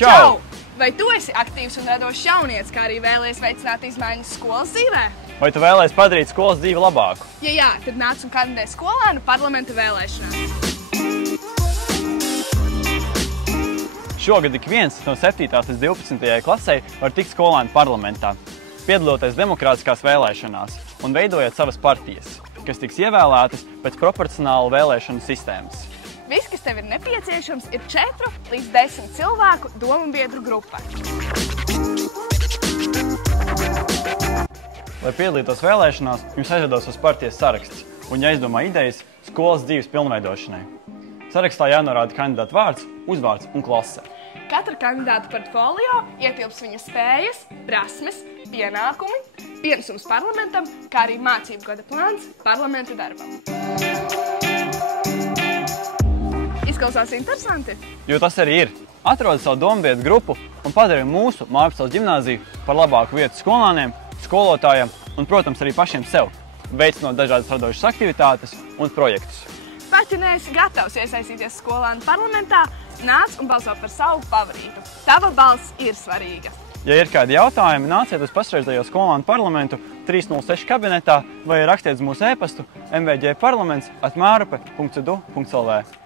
Čau! Vai tu esi aktīvs un radošs jaunietis, kā arī vēlies veicināt izmaiņas skolas dzīvē? Vai tu vēlies padarīt skolas dzīvi labāku? Ja jā, tad nāc un kandidē skolēnu parlamenta vēlēšanās. Šogad ik viens no 7. līdz 12. klasei var tikt skolēnu parlamentā, piedaloties demokrātiskās vēlēšanās un veidojot savas partijas, kas tiks ievēlētas pēc proporcionāla vēlēšanu sistēmas. Viss, kas tev ir nepieciešams, ir 4 līdz 10 cilvēku domu biedru grupa. Lai piedalītos vēlēšanās, jums aizvedos uz partijas saraksts un jāizdomā idejas skolas dzīves pilnveidošanai. Sarakstā jānorāda kandidāta vārds, uzvārds un klase. Katra kandidāta portfolio ietilps viņa spējas, prasmes, pienākumi, pienesums parlamentam, kā arī mācību gada plāns parlamenta darbam. Izklausās interesanti? Jo tas arī ir. Atrodi savu dombiedru grupu un padari mūsu Mājapisales ģimnāziju par labāku vietu skolāniem, skolotājiem un, protams, arī pašiem sev, veicinot dažādas radošas aktivitātes un projektus. Pat ja neesi gatavs iesaistīties skolēnu parlamentā, nāc un balso par savu favorītu. Tava balss ir svarīga. Ja ir kādi jautājumi, nāciet uz pašreizējo skolēnu parlamentu 306 kabinetā vai rakstiet uz mūsu e-pastu mvgparlaments@marupe.edu.lv.